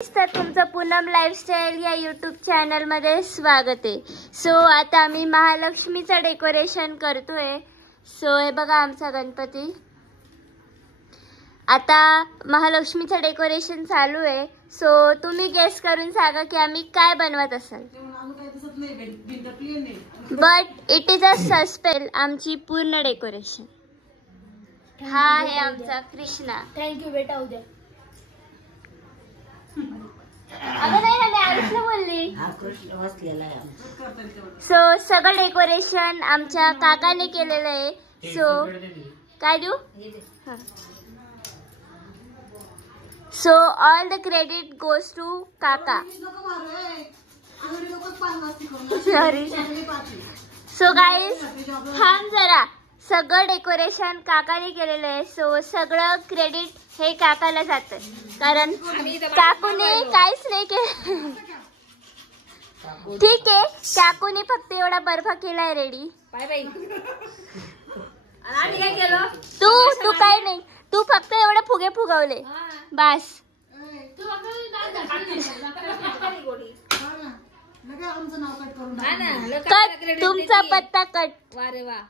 तर तुमचं पूनम लाईफस्टाईल या यूट्यूब चॅनलमध्ये स्वागत आहे। सो आता आम्ही महालक्ष्मीचं डेकोरेशन करतोय। सो हे बघा आमचा गणपती। आता महालक्ष्मीचं डेकोरेशन चालू आहे। सो तुम्ही गेस करून सांगा की आम्ही काय बनवत असाल। But it is a suspense आमची पूर्ण डेकोरेशन। हा आहे आमचा कृष्णा। थँक्यू बेटा उद्या अगं नाही ना मी आयुषला बोलली। सो सगळं डेकोरेशन आमच्या काकाने केलेलं आहे। सो काय देऊ? So all the credit goes to काका। सॉरी। सो गाईज थांब जरा, सगळं डेकोरेशन काकाने केलेलं आहे। सो सगळं क्रेडिट हे काकाला जातं, कारण काकूने काहीच नाही केलं। ठीक आहे, काकूने फक्त एवढा बर्फ केलाय रेडी। Bye bye. आणि काय केलं तू काय नाही, तू फक्त एवढे फुगे फुगवले बस। कट, तुमचा पत्ता कट। वारे वा,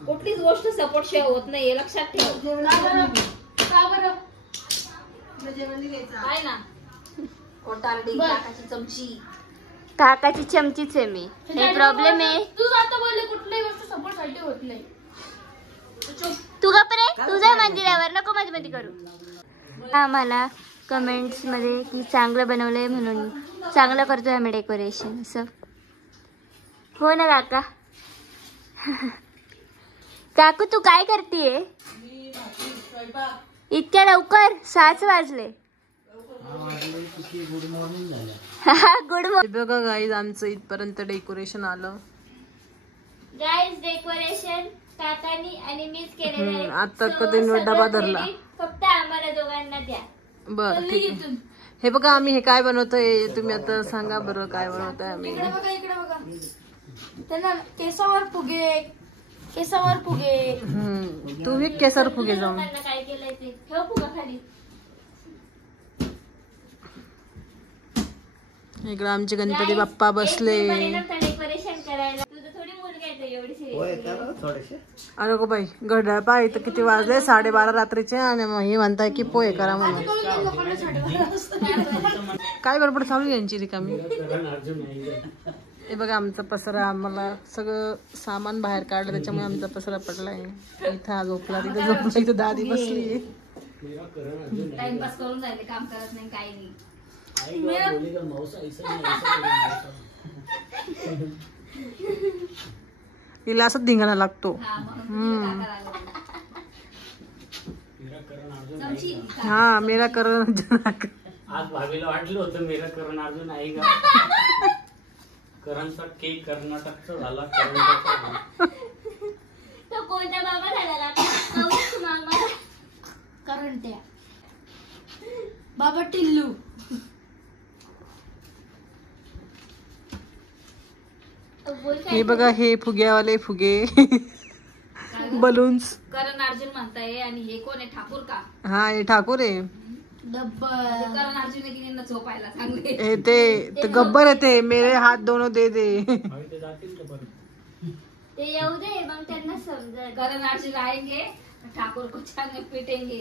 कुठलीच गोष्ट सपोर्ट शिवाय होत नाही, लक्षात ठेव। काय ना कोटारडी काकाची चमची, काकाची चमचीच आहे मी। हे प्रॉब्लेम आहे। तू आता बोलले कुठलीही गोष्ट सपोर्ट साठी होत नाही। तू गप रे, तुझ्या मंदिरावर नको मध्ये मध्ये करू। आम्हाला कमेंट्स मध्ये की चांगलं बनवलंय म्हणून चांगलं करतोय आम्ही डेकोरेशन असं। हो ना काका? काकू तू काय करतीये इतक्या लवकर? 6 वाजले। Good morning. बघा गाईज आमचं इथपर्यंत डेकोरेशन आलं। गाईज डेकोरेशन काकानी आणि मीच केलेलं आहे। आता कधी डबा धरला फक्त आम्हाला दोघांना द्या। बर ठीक आहे। हे बघा आम्ही हे काय बनवतोय, तुम्ही आता सांगा बरं काय बनवतोय आम्ही। इकडे बघा, इकडे बघा, त्यांना केसावर फुगे, केसावर फुगे। तू ही केसर फुगे जाऊन काय केलंय ते ठेव फुगा खाली। इकडे आमचे गणपती बाप्पा बसले। डेकोरेशन करायला तुझं थोडी मुलगा आहे एवढी। अरे गो बाई, घड्याळ पाय तर किती वाजले? 12:30 रात्रीचे, आणि मग ही म्हणताय की पोहे करा म्हणून। काय बरोबर चालू यांची रिकामी। हे बघा आमचा पसरा, आम्हाला सगळं सामान बाहेर काढलं त्याच्यामुळे आमचा पसरा पडलाय। इथं हा झोपला, तिथं झोपला, इथं दादी बसली। टाइमपास करून जायले, काम करत नाही काही नाही। हिला असंच धिंगाणा लागतो। हा मेरा करण आज भाभीला वाटलं होतं मेरा करण अर्जुन आहे का? करणचा केक कर्नाटकचा झाला। तो कोणता बाबा झाला मामा? कारण त्या बाबा टिल्लू। हे बघा हे फुग्यावाले फुगे बलून्स। करण अर्जुन म्हणताय, आणि हे कोण आहे? ठाकूर का? हा हे ठाकूर आहे। करण अर्जुन की त्यांना झोपायला चांगले। हे ते गब्बर आहे, ते मेरे हात दोनों दे दे। ते येऊ दे मग त्यांना समजेल। करण अर्जुन आएंगे ठाकुर को छान पिटेंगे।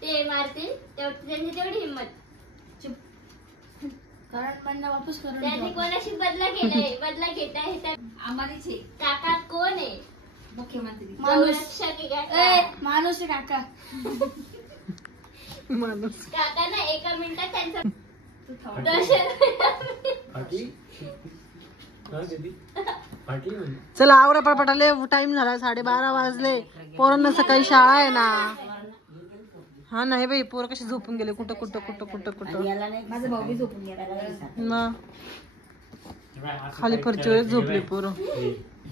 ते मारतील त्यांची तेवढी हिम्मत। कारण त्यांना वापस करून त्यांनी कोणाशी बदला केलाय? बदला घेत आहे आम्हालाच आहे। काका कोण आहे? मुख्यमंत्री माणूस आहे काका। माणूस काका ना एका मिनिटात त्यांचं चला आवरा पटपटाले, टाइम झाला 12:30 वाजले। पोरांना सकाळी शाळा आहे ना। हा नाही बाई, पोरं कशी झोपून गेले कुठं कुठं कुठं कुठं कुठं। माझा भाऊ बी झोपून गेला ना, खाली फरचीवर झोपले पोरं।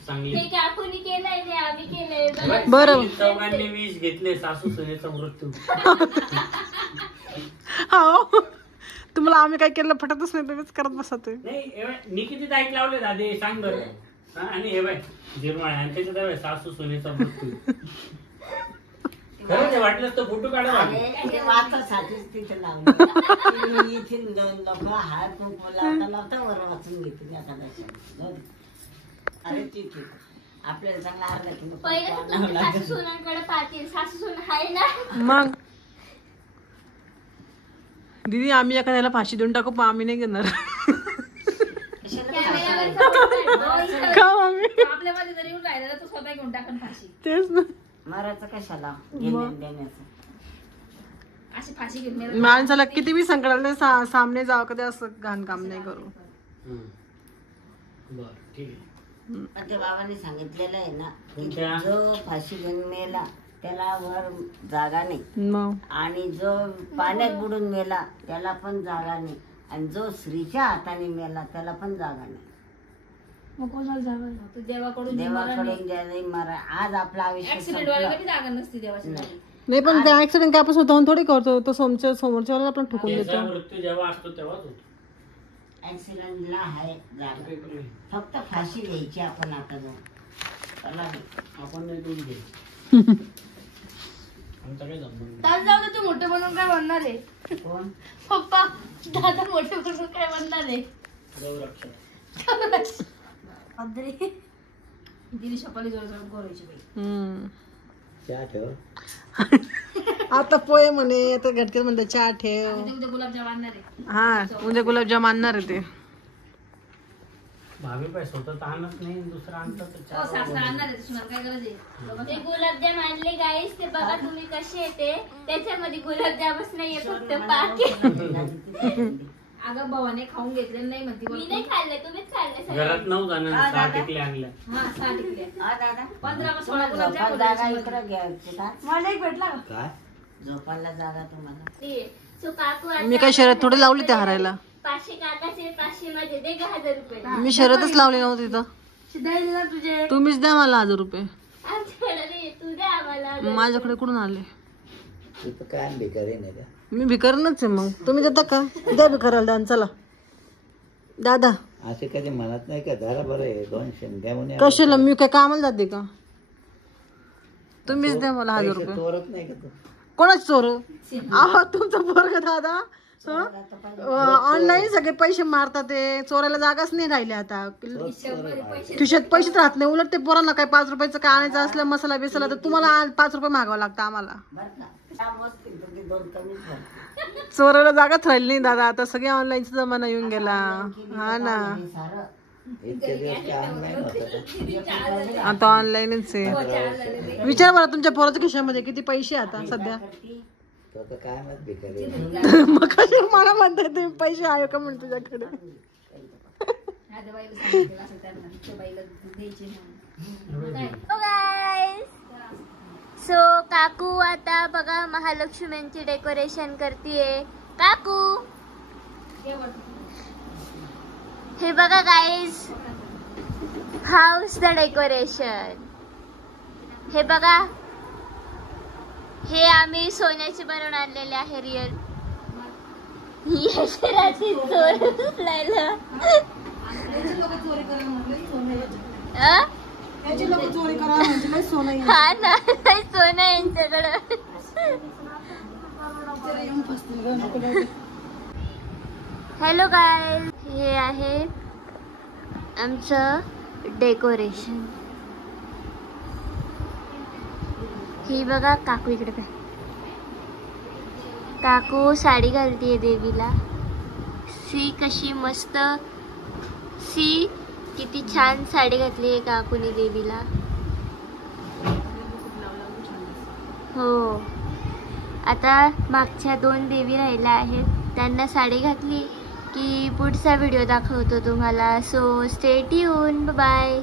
काकूनी केलंय ते आम्ही केलंय। बरं चौघांनी 20 घेतले सासू सुनेचा मृत्यू। हो तुम्हाला आम्ही काय केलं फटतच नाही, तुम्हीच करत बसत। नाही मी किती ताईक लावले दादे सांग बरं। आणि हे बाय जिरमाळ आणि त्याच्यात सासू सुनेचा मृत्यू। खरंच वाटलं तर फोटो काढा ते वाचासाठीच तिथे लावलं. इथे दोन लोक हात लावता लावता वर वाचून घेतील एखाद्या. अरे ठीक आहे, आपल्याला चांगला अर्धा किलो पहिलं तर तुम्ही सासू सोनांकडे पाहतील. सासू सोन आहे ना. मग दीदी आम्ही एखाद्याला फाशी देऊन टाकू पण आम्ही नाही घेणार. का मम्मी? आपल्यामध्ये जरी येऊन राहिला तर स्वतः घेऊन टाकन फाशी. तेच ना. मारायचं कशाला देण्याचं. अशी फाशी घेऊन माणसाला किती बी संकट आलं सामने जावं कधी असं घाण काम नाही करू. बर ठीक आहे. पण ते बाबांनी सांगितलेलं आहे ना, कोणत्या? जो फाशी घेऊन मेला त्याला वर जागा नाही, मग आणि जो पाण्यात बुडून मेला त्याला पण जागा नाही, आणि जो स्त्रीच्या हाताने मेला त्याला पण जागा नाही. मग कोणाला जागा तू देवाकडून देवाकडून द्यायला मारा. आज आपला आयुष्य ऍक्सिडेंट संपलं. वाला जागा नसती देवाची. नाही पण ते ऍक्सिडेंट काय आपण स्वतःहून थोडी करतो, तो समोरच्या वेळेला आपण ठोकून त्याचा देतो. मृत्यू जेव्हा असतो तेव्हाच होतो. ऍक्सिडेंटला आहे जागा, फक्त फाशी घ्यायची आपण आता जाऊन. चला ना. आपण नाही देऊन घ्यायचं. आमचा काय संबंध. दादा जाऊ दे, तू मोठे बनून काय बनणार आहे? कोण पप्पा दादा मोठे बनून काय बनणार आहे? जाऊ रक्षा. दिली शपाली जोर जोर गोरायची बाई. चहा ठेव. आता पोहे म्हणे, आता घटके म्हणते चहा ठेव. उद्या गुलाबजाम आणणार आहे. हा उद्या गुलाबजाम आणणार आहे ते. भाभी पाय स्वतः आणत नाही, दुसरं आणतात तर हो, चार सासरा आणणार आहे, सुनार काय गरज आहे? ते गुलाबजाम आणले गाईस. ते बघा तुम्ही कसे येते. त्याच्यामध्ये गुलाबजामच नाहीये, फक्त पाकी. अगं भावाने खाऊन घेतलेलं नाही म्हणती. मी नाही खाल्ले, तुम्हीच खाल्ले सगळे. घरात 9 जणांना 6 टिकले आणल्या. हा 6 टिकले. हा दादा, 15 का 16 झोपायला गुलाबजाम जागा होते. इकडं घ्यायची का? मला एक भेटला का? काय झोपायला जागा तुम्हाला? ते. सो काकू आता मी काय शर्यत थोडी लावली त्या हारायला. 500 काकाचे 500 मध्ये दे ग 1000 रुपये. मी शर्यतच लावली नव्हती तिथं. द्यायला ना तुझे. तुम्हीच द्या मला 1000 रुपये. आमच्याकडे नाही, तू दे आम्हाला. माझ्याकडे कुठून आले? तिथं काय भिकारी नाही का? मी भिकारणच आहे. मग तुम्ही देता का? द्या भिकाराला द्या. चला दादा. असे कधी म्हणत नाही का झालं बरं आहे 200 द्या म्हणे. कशाला? मी काय कामाला जाते का? तुम्हीच द्या मला 1000 रुपये. चोरत नाही का तू? कोणाच चोर? आहो तुमचा पोरगा दादा ऑनलाईन सगळे पैसे मारतात. ते चोरायला जागाच नाही राहिले आता. खिशात पैसेच राहत नाही. उलट ते पोरांना काय 5 रुपयाचं काय आणायचं असलं मसाला बिसाला तर तुम्हाला 5 रुपये मागावं लागतं आम्हाला. चोरायला जागाच राहिली नाही दादा. आता सगळे ऑनलाईनचा जमाना येऊन गेला. हा ना, आता ऑनलाईनच आहे. विचार बरं तुमच्या पोराच्या खिशामध्ये किती पैसे आता सध्या. मग कशा मला म्हणताय तुम्ही पैसे आहे का म्हणून तुझ्याकडे? सो काकू आता बघा महालक्ष्मींची डेकोरेशन करतीये. काकू हे बघा गाईज, हाऊस द डेकोरेशन. हे बघा, हे आम्ही सोन्याचे बनवून आणलेले आहे रिअल. यशराची चोर उचलायला. हा ना, सोनं यांच्याकडं. हॅलो गाईज, हे आहे आमचं डेकोरेशन. ही बघा काकू इकडे काय. काकू साडी घालतीये देवीला. सी कशी मस्त. सी किती छान साडी घातली आहे काकूने देवीला. हो, आता मागच्या 2 देवी राहिल्या आहेत, त्यांना साडी घातली की पुढचा व्हिडिओ दाखवतो तुम्हाला. So stay tune. बाय.